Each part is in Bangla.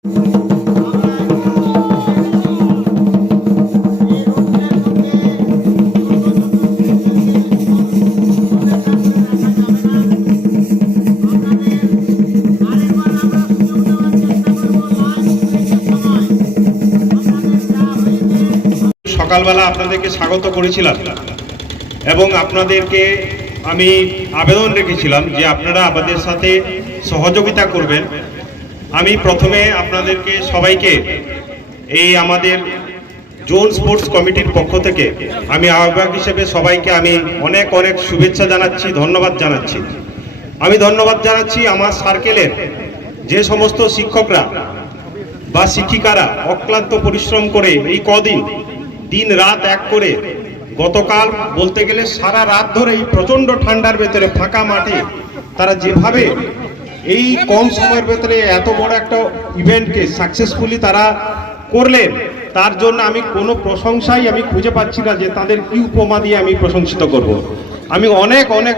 সকালবেলা আপনাদেরকে স্বাগত করেছিলাম এবং আপনাদেরকে আমি আবেদন রেখেছিলাম যে আপনারা আমাদের সাথে সহযোগিতা করবেন। আমি প্রথমে আপনাদেরকে সবাইকে এই আমাদের জোন স্পোর্টস কমিটির পক্ষ থেকে আমি আহ্বায়ক হিসেবে সবাইকে আমি অনেক অনেক শুভেচ্ছা জানাচ্ছি, ধন্যবাদ জানাচ্ছি। আমি ধন্যবাদ জানাচ্ছি আমার সার্কেলের যে সমস্ত শিক্ষকরা বা শিক্ষিকারা অক্লান্ত পরিশ্রম করে এই কদিন দিন রাত এক করে গতকাল বলতে গেলে সারা রাত ধরে এই প্রচন্ড ঠান্ডার ভেতরে ফাঁকা মাঠে তারা যেভাবে এই কম সময়ের ভেতরে এত বড় একটা ইভেন্টকে সাকসেসফুলি তারা করলেন, তার জন্য আমি কোনো প্রশংসাই আমি খুঁজে পাচ্ছি না যে তাদের কি উপমা দিয়ে আমি প্রশংসিত করব। আমি অনেক অনেক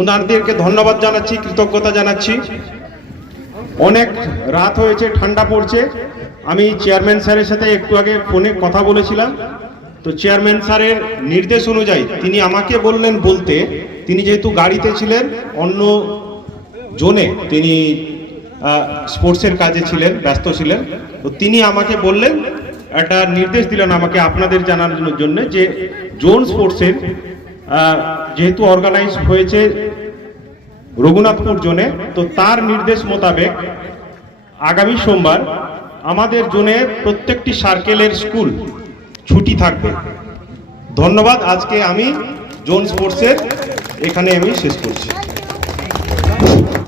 ওনাদেরকে ধন্যবাদ জানাচ্ছি, কৃতজ্ঞতা জানাচ্ছি। অনেক রাত হয়েছে, ঠান্ডা পড়ছে। আমি চেয়ারম্যান স্যারের সাথে একটু আগে ফোনে কথা বলেছিলাম, তো চেয়ারম্যান স্যারের নির্দেশ অনুযায়ী তিনি আমাকে বললেন বলতে, তিনি যেহেতু গাড়িতে ছিলেন অন্য জোনে, তিনি স্পোর্টসের কাজে ছিলেন, ব্যস্ত ছিলেন, তো তিনি আমাকে বললেন, একটা নির্দেশ দিলেন আমাকে আপনাদের জানানোর জন্য যে জোন স্পোর্টসের যেহেতু অর্গানাইজ হয়েছে রঘুনাথপুর জোনে, তো তার নির্দেশ মোতাবেক আগামী সোমবার আমাদের জোনের প্রত্যেকটি সার্কেলের স্কুল ছুটি থাকবে। ধন্যবাদ। আজকে আমি জোন স্পোর্টসের এখানে আমি শেষ করছি।